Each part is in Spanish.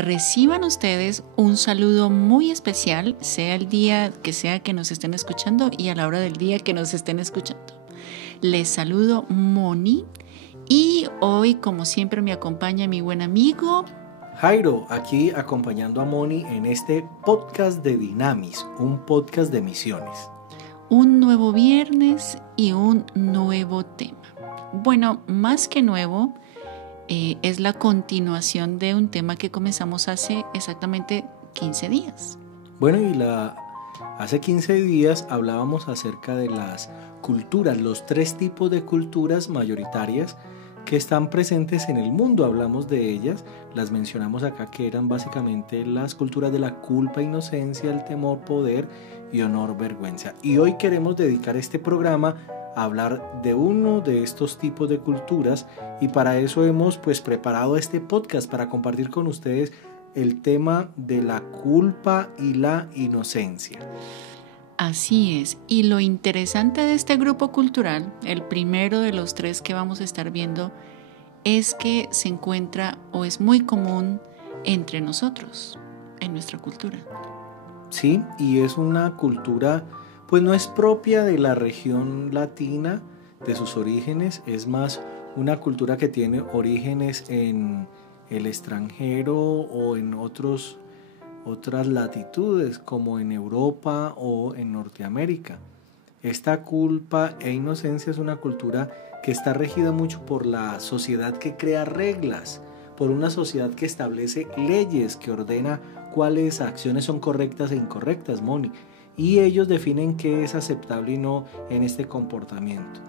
reciban ustedes un saludo muy especial, sea el día que nos estén escuchando y a la hora del día que nos estén escuchando. Les saludo Moni y hoy, como siempre, me acompaña mi buen amigo Jairo, aquí acompañando a Moni en este podcast de Dynamis, un podcast de misiones. Un nuevo viernes y un nuevo tema. Bueno, más que nuevo, es la continuación de un tema que comenzamos hace exactamente 15 días. Bueno, hace 15 días hablábamos acerca de las culturas, los 3 tipos de culturas mayoritarias que están presentes en el mundo. Hablamos de ellas, las mencionamos acá, que eran básicamente las culturas de la culpa, inocencia, el temor, poder y honor, vergüenza. Y hoy queremos dedicar este programa a hablar de uno de estos tipos de culturas, y para eso hemos preparado este podcast para compartir con ustedes el tema de la culpa y la inocencia. Así es, y lo interesante de este grupo cultural, el primero de los 3 que vamos a estar viendo, es que se encuentra o es muy común entre nosotros, en nuestra cultura. Sí, y es una cultura, no es propia de la región latina, de sus orígenes, es más una cultura que tiene orígenes en el extranjero o en otras latitudes, como en Europa o en Norteamérica. Esta culpa e inocencia es una cultura que está regida mucho por la sociedad que crea reglas, por una sociedad que establece leyes, que ordena cuáles acciones son correctas e incorrectas, Moni, y ellos definen qué es aceptable y no en este comportamiento.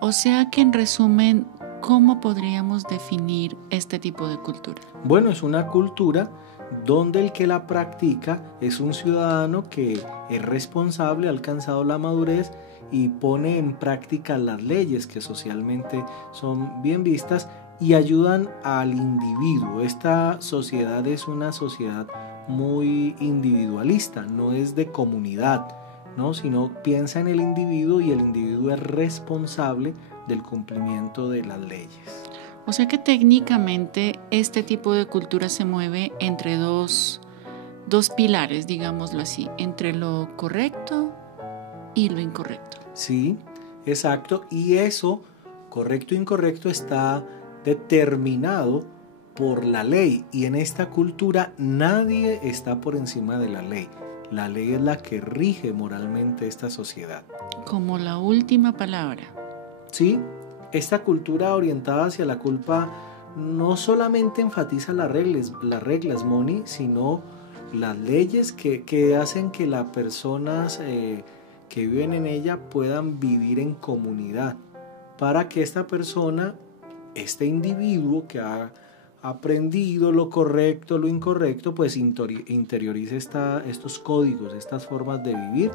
O sea que, en resumen, ¿cómo podríamos definir este tipo de cultura? Bueno, es una cultura donde el que la practica es un ciudadano que es responsable, ha alcanzado la madurez y pone en práctica las leyes que socialmente son bien vistas y ayudan al individuo. Esta sociedad es una sociedad muy individualista, no es de comunidad, ¿no? Sino piensa en el individuo, y el individuo es responsable del cumplimiento de las leyes. O sea que técnicamente este tipo de cultura se mueve entre dos pilares, digámoslo así, entre lo correcto y lo incorrecto. Sí, exacto, y eso, correcto e incorrecto, está determinado por la ley, y en esta cultura nadie está por encima de la ley. La ley es la que rige moralmente esta sociedad. Como la última palabra. Sí, esta cultura orientada hacia la culpa no solamente enfatiza las reglas, Moni, sino las leyes que hacen que las personas que viven en ella puedan vivir en comunidad, para que esta persona, este individuo que ha aprendido lo correcto, lo incorrecto, interiorice estos códigos, estas formas de vivir,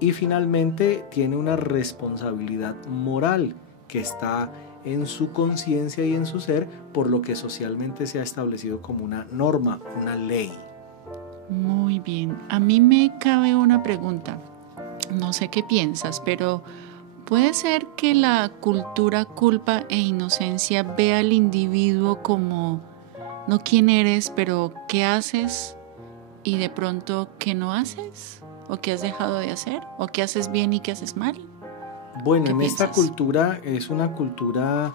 y finalmente tiene una responsabilidad moral que está en su conciencia y en su ser, por lo que socialmente se ha establecido como una norma, una ley. Muy bien, a mí me cabe una pregunta, no sé qué piensas, pero ¿puede ser que la cultura culpa e inocencia vea al individuo como no quién eres, pero qué haces, y de pronto qué no haces, o qué has dejado de hacer, o qué haces bien y qué haces mal? Bueno, en esta cultura es una cultura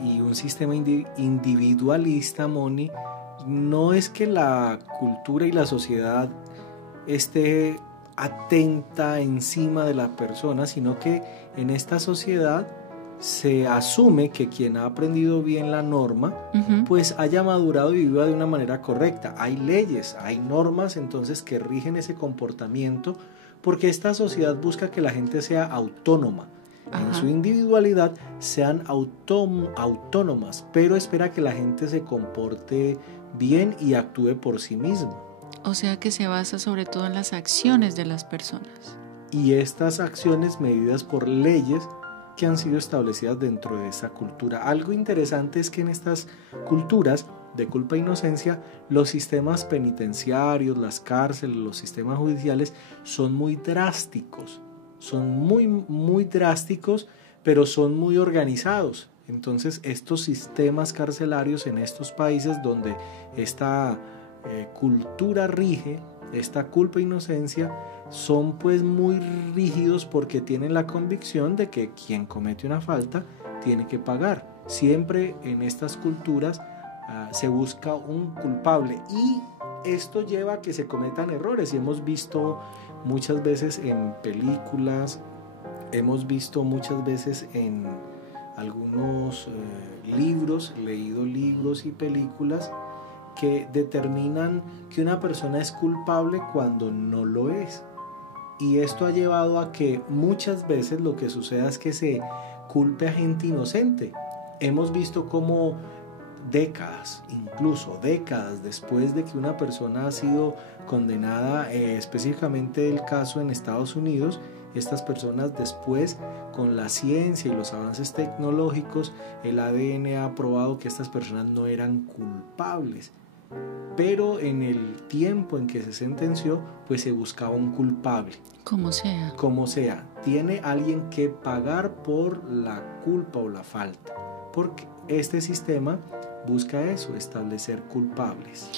y un sistema individualista, Moni. No es que la cultura y la sociedad esté atenta encima de la persona, sino que en esta sociedad se asume que quien ha aprendido bien la norma, haya madurado y viva de una manera correcta. Hay leyes, hay normas entonces que rigen ese comportamiento, porque esta sociedad busca que la gente sea autónoma. En su individualidad sean autónomas, pero espera que la gente se comporte bien y actúe por sí misma. O sea que se basa sobre todo en las acciones de las personas. Y estas acciones medidas por leyes que han sido establecidas dentro de esa cultura. Algo interesante es que en estas culturas de culpa e inocencia, los sistemas penitenciarios, las cárceles, los sistemas judiciales son muy drásticos. Son muy drásticos, pero son muy organizados. Entonces, estos sistemas carcelarios en estos países donde esta cultura rige, esta culpa e inocencia, son pues muy rígidos porque tienen la convicción de que quien comete una falta tiene que pagar. Siempre en estas culturas se busca un culpable y esto lleva a que se cometan errores, y hemos visto muchas veces en películas, hemos visto muchas veces en algunos libros, leído libros y películas que determinan que una persona es culpable cuando no lo es. Y esto ha llevado a que muchas veces lo que suceda es que se culpe a gente inocente. Hemos visto cómo incluso décadas después de que una persona ha sido condenada, específicamente el caso en Estados Unidos, estas personas después, con la ciencia y los avances tecnológicos, el ADN ha probado que estas personas no eran culpables. Pero en el tiempo en que se sentenció, pues se buscaba un culpable. Como sea, tiene alguien que pagar por la culpa o la falta, porque este sistema busca eso, establecer culpables.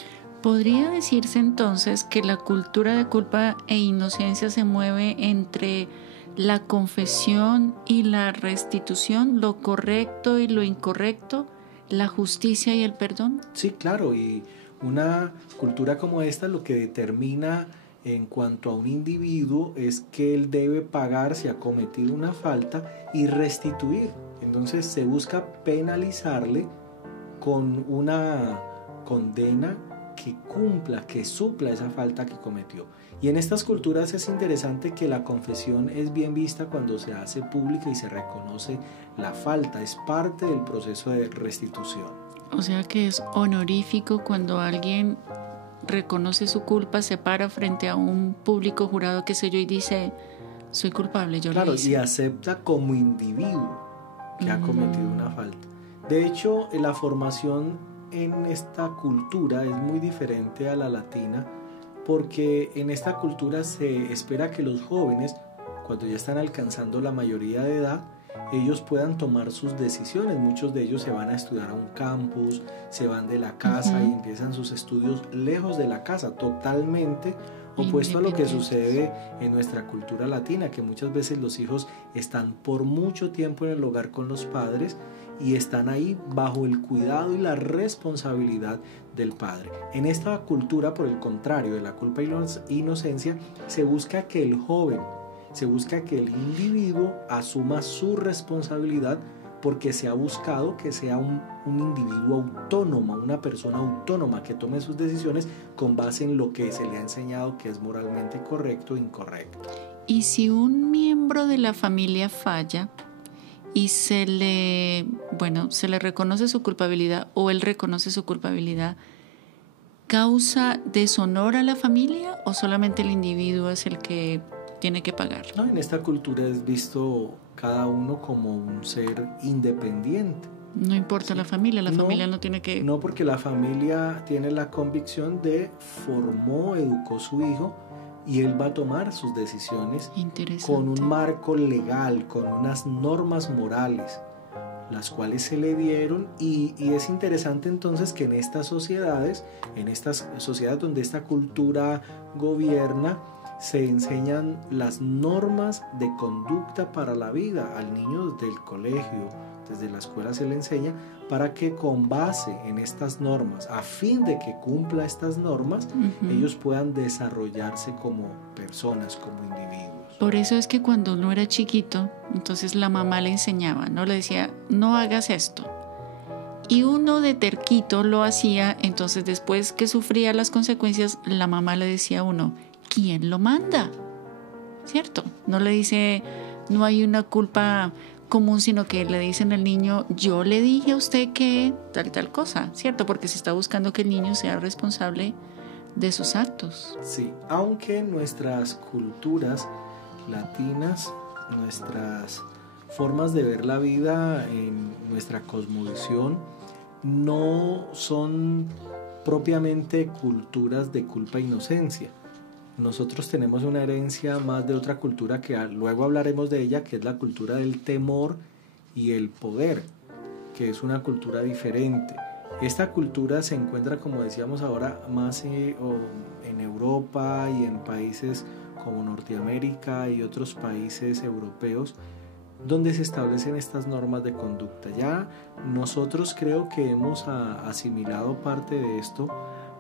¿Podría decirse entonces que la cultura de culpa e inocencia se mueve entre la confesión y la restitución, lo correcto y lo incorrecto, la justicia y el perdón? Sí, claro, y una cultura como esta lo que determina en cuanto a un individuo es que él debe pagar si ha cometido una falta y restituir. Entonces se busca penalizarle con una condena que cumpla, que supla esa falta que cometió. Y en estas culturas es interesante que la confesión es bien vista cuando se hace pública y se reconoce la falta, es parte del proceso de restitución. O sea que es honorífico cuando alguien reconoce su culpa, se para frente a un público jurado, qué sé yo, y dice, soy culpable, yo lo hice. Y acepta como individuo que ha cometido una falta. De hecho, la formación en esta cultura es muy diferente a la latina, porque en esta cultura se espera que los jóvenes, cuando ya están alcanzando la mayoría de edad, ellos puedan tomar sus decisiones. Muchos de ellos se van a estudiar a un campus, se van de la casa y empiezan sus estudios lejos de la casa, totalmente opuesto a lo que sucede en nuestra cultura latina, que muchas veces los hijos están por mucho tiempo en el hogar con los padres y están ahí bajo el cuidado y la responsabilidad del padre. En esta cultura, por el contrario, de la culpa e inocencia, se busca que el joven, se busca que el individuo asuma su responsabilidad, porque se ha buscado que sea un individuo autónomo, una persona autónoma que tome sus decisiones con base en lo que se le ha enseñado que es moralmente correcto e incorrecto. Y si un miembro de la familia falla y se le reconoce su culpabilidad o él reconoce su culpabilidad, ¿causa deshonor a la familia o solamente el individuo es el que tiene que pagar? No, en esta cultura es visto cada uno como un ser independiente. No importa la familia no tiene que... No, porque la familia tiene la convicción de formó, educó su hijo y él va a tomar sus decisiones con un marco legal, con unas normas morales, las cuales se le dieron, y es interesante entonces que en estas sociedades donde esta cultura gobierna, se enseñan las normas de conducta para la vida al niño desde el colegio, desde la escuela se le enseña, para que con base en estas normas, a fin de que cumpla estas normas, ellos puedan desarrollarse como personas, como individuos. Por eso es que cuando uno era chiquito, entonces la mamá le enseñaba, ¿no? Le decía, no hagas esto. Y uno de terquito lo hacía, entonces después que sufría las consecuencias, la mamá le decía a uno, ¿quién lo manda? ¿Cierto? No le dice, no hay una culpa común, sino que le dicen al niño, yo le dije a usted que tal cosa, ¿cierto? Porque se está buscando que el niño sea responsable de sus actos. Sí, aunque nuestras culturas latinas, nuestras formas de ver la vida, en nuestra cosmovisión, no son propiamente culturas de culpa e inocencia. Nosotros tenemos una herencia más de otra cultura que luego hablaremos de ella, que es la cultura del temor y el poder, que es una cultura diferente. Esta cultura se encuentra, como decíamos ahora, más en Europa y en países como Norteamérica y otros países europeos, donde se establecen estas normas de conducta. Ya nosotros creo que hemos asimilado parte de esto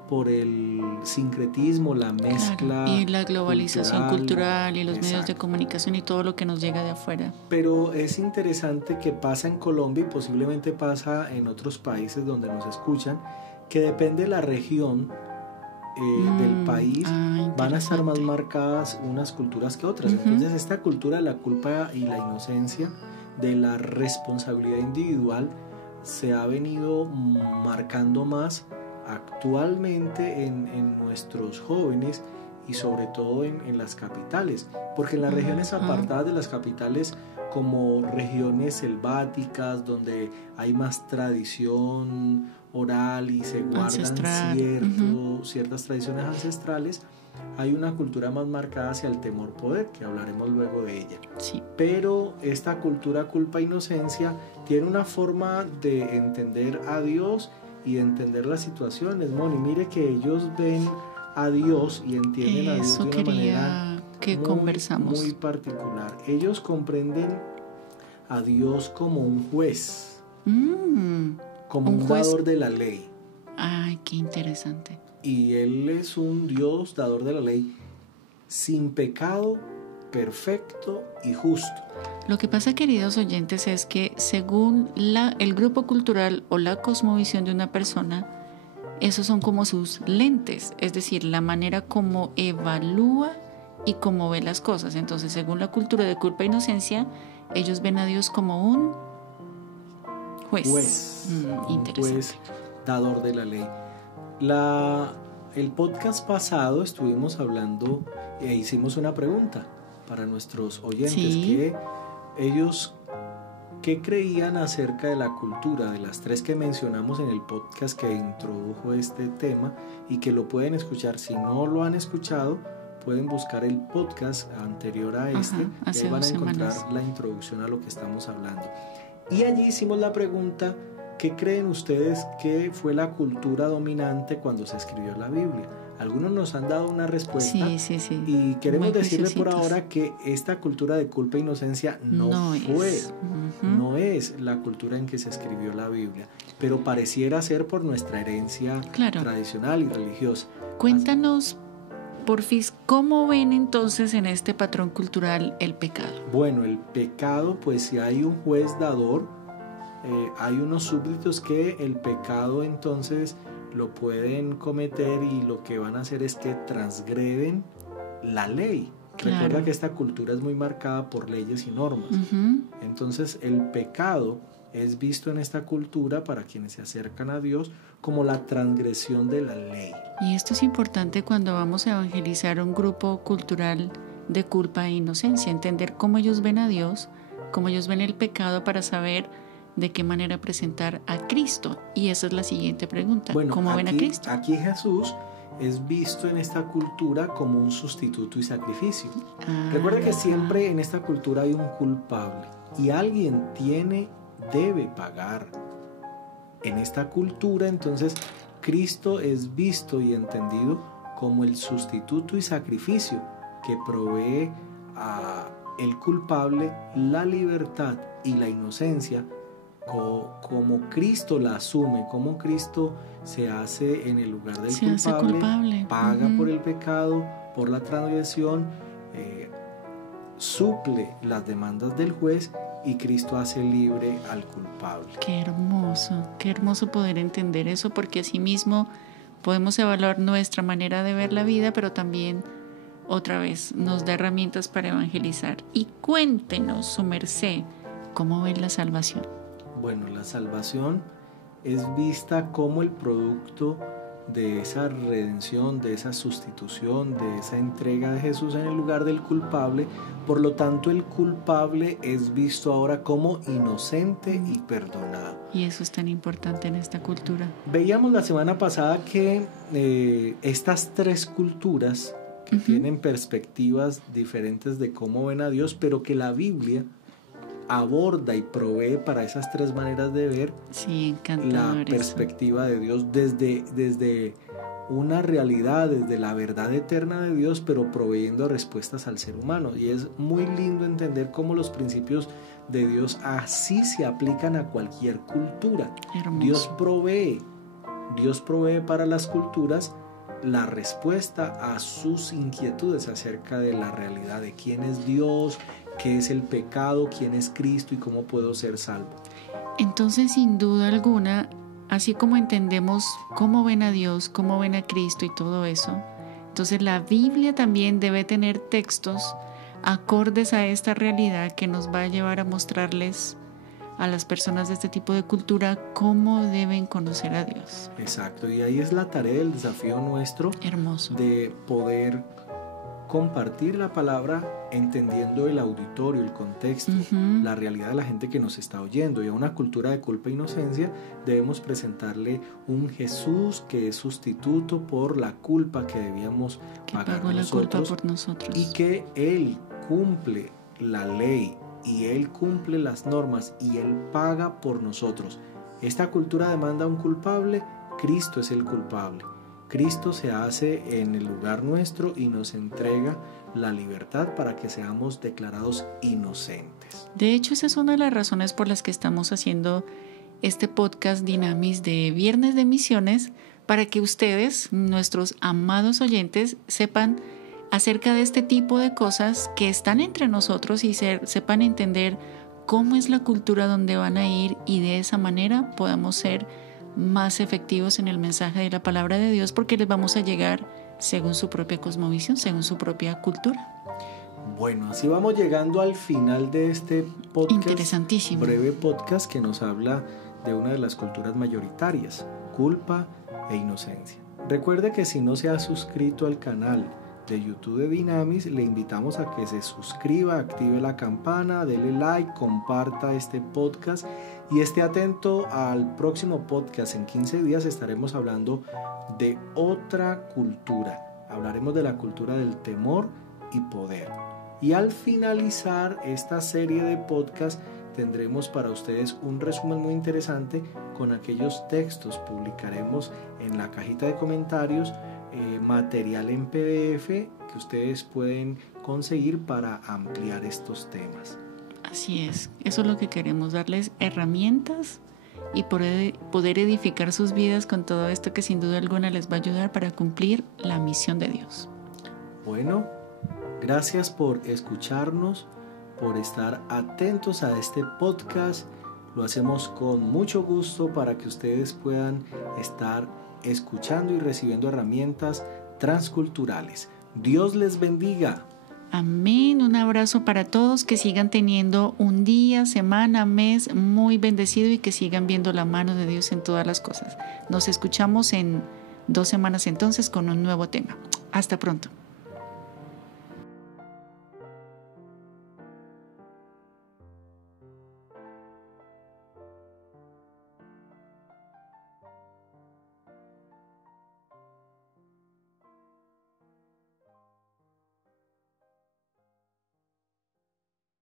por el sincretismo, la mezcla, claro, y la globalización cultural y los exacto. Medios de comunicación y todo lo que nos llega de afuera. Pero es interesante que pasa en Colombia y posiblemente pasa en otros países donde nos escuchan, que depende de la región del país, van a estar más marcadas unas culturas que otras. Entonces esta cultura de la culpa y la inocencia, de la responsabilidad individual, se ha venido marcando más actualmente en nuestros jóvenes y sobre todo en las capitales, porque en las regiones apartadas de las capitales, como regiones selváticas donde hay más tradición oral y se guardan ciertas tradiciones ancestrales, hay una cultura más marcada hacia el temor-poder, que hablaremos luego de ella. Sí. Pero esta cultura culpa-inocencia tiene una forma de entender a Dios y de entender las situaciones. Moni, mire que ellos ven a Dios y entienden a Dios de una manera muy particular. Ellos comprenden a Dios como un juez, como un dador de la ley. Ay, qué interesante. Y Él es un Dios dador de la ley, sin pecado, perfecto y justo. Lo que pasa, queridos oyentes, es que según el grupo cultural o la cosmovisión de una persona, esos son como sus lentes, es decir, la manera como evalúa y cómo ve las cosas. Entonces, según la cultura de culpa e inocencia, ellos ven a Dios como un juez. Un juez dador de la ley. El podcast pasado estuvimos hablando e hicimos una pregunta para nuestros oyentes, que ellos ¿qué creían acerca de la cultura? De las tres que mencionamos en el podcast que introdujo este tema y que lo pueden escuchar. Si no lo han escuchado, pueden buscar el podcast anterior a este y ahí van a encontrar la introducción a lo que estamos hablando. Y allí hicimos la pregunta: ¿qué creen ustedes que fue la cultura dominante cuando se escribió la Biblia? Algunos nos han dado una respuesta y queremos decirle por ahora que esta cultura de culpa e inocencia no es la cultura en que se escribió la Biblia, pero pareciera ser por nuestra herencia tradicional y religiosa. Cuéntanos, porfis, ¿cómo ven entonces en este patrón cultural el pecado? Bueno, el pecado, pues si hay un juez dador, hay unos súbditos que el pecado entonces lo pueden cometer y lo que van a hacer es que transgreden la ley. Recuerda que esta cultura es muy marcada por leyes y normas. Entonces el pecado es visto en esta cultura, para quienes se acercan a Dios, como la transgresión de la ley. Y esto es importante cuando vamos a evangelizar un grupo cultural de culpa e inocencia, entender cómo ellos ven a Dios, cómo ellos ven el pecado, para saber de qué manera presentar a Cristo. Y esa es la siguiente pregunta. Bueno, ¿cómo ven a Cristo? Aquí Jesús es visto en esta cultura como un sustituto y sacrificio. Recuerda que siempre en esta cultura hay un culpable y alguien debe pagar. En esta cultura entonces Cristo es visto y entendido como el sustituto y sacrificio que provee a el culpable la libertad y la inocencia, como Cristo la asume, como Cristo se hace en el lugar del culpable, paga por el pecado, por la transgresión, suple las demandas del juez y Cristo hace libre al culpable. Qué hermoso poder entender eso, porque así mismo podemos evaluar nuestra manera de ver la vida, pero también otra vez nos da herramientas para evangelizar. Y cuéntenos, su merced, ¿cómo ven la salvación? Bueno, la salvación es vista como el producto de esa redención, de esa sustitución, de esa entrega de Jesús en el lugar del culpable. Por lo tanto, el culpable es visto ahora como inocente y perdonado. Y eso es tan importante en esta cultura. Veíamos la semana pasada que estas tres culturas que tienen perspectivas diferentes de cómo ven a Dios, pero que la Biblia aborda y provee para esas tres maneras de ver la perspectiva de Dios desde una realidad, desde la verdad eterna de Dios, pero proveyendo respuestas al ser humano. Y es muy lindo entender cómo los principios de Dios así se aplican a cualquier cultura. Hermoso. Dios provee para las culturas la respuesta a sus inquietudes acerca de la realidad de quién es Dios, qué es el pecado, quién es Cristo y cómo puedo ser salvo. Entonces, sin duda alguna, así como entendemos cómo ven a Dios, cómo ven a Cristo y todo eso, entonces la Biblia también debe tener textos acordes a esta realidad que nos va a llevar a mostrarles a las personas de este tipo de cultura cómo deben conocer a Dios. Exacto, y ahí es la tarea, el desafío nuestro. Hermoso. De poder compartir la palabra entendiendo el auditorio, el contexto, la realidad de la gente que nos está oyendo. Y a una cultura de culpa e inocencia debemos presentarle un Jesús que es sustituto por la culpa que debíamos pagar nosotros, por nosotros, y que Él cumple la ley y Él cumple las normas y Él paga por nosotros. Esta cultura demanda un culpable, Cristo es el culpable. Cristo se hace en el lugar nuestro y nos entrega la libertad para que seamos declarados inocentes. De hecho, esa es una de las razones por las que estamos haciendo este podcast Dynamis de Viernes de Misiones, para que ustedes, nuestros amados oyentes, sepan acerca de este tipo de cosas que están entre nosotros y sepan entender cómo es la cultura donde van a ir, y de esa manera podamos ser más efectivos en el mensaje de la palabra de Dios, porque les vamos a llegar según su propia cosmovisión, según su propia cultura. Bueno, así vamos llegando al final de este podcast. Interesantísimo. Breve podcast que nos habla de una de las culturas mayoritarias, culpa e inocencia. Recuerde que si no se ha suscrito al canal de YouTube de Dynamis, le invitamos a que se suscriba, active la campana, dele like, comparta este podcast y esté atento al próximo podcast. En 15 días estaremos hablando de otra cultura. Hablaremos de la cultura del temor y poder. Y al finalizar esta serie de podcasts tendremos para ustedes un resumen muy interesante con aquellos textos. Publicaremos en la cajita de comentarios material en PDF que ustedes pueden conseguir para ampliar estos temas. Así es, eso es lo que queremos, darles herramientas y poder edificar sus vidas con todo esto que sin duda alguna les va a ayudar para cumplir la misión de Dios. Bueno, gracias por escucharnos, por estar atentos a este podcast. Lo hacemos con mucho gusto para que ustedes puedan estar escuchando y recibiendo herramientas transculturales. Dios les bendiga. Amén. Un abrazo para todos, que sigan teniendo un día, semana, mes muy bendecido y que sigan viendo la mano de Dios en todas las cosas. Nos escuchamos en 2 semanas entonces con un nuevo tema. Hasta pronto.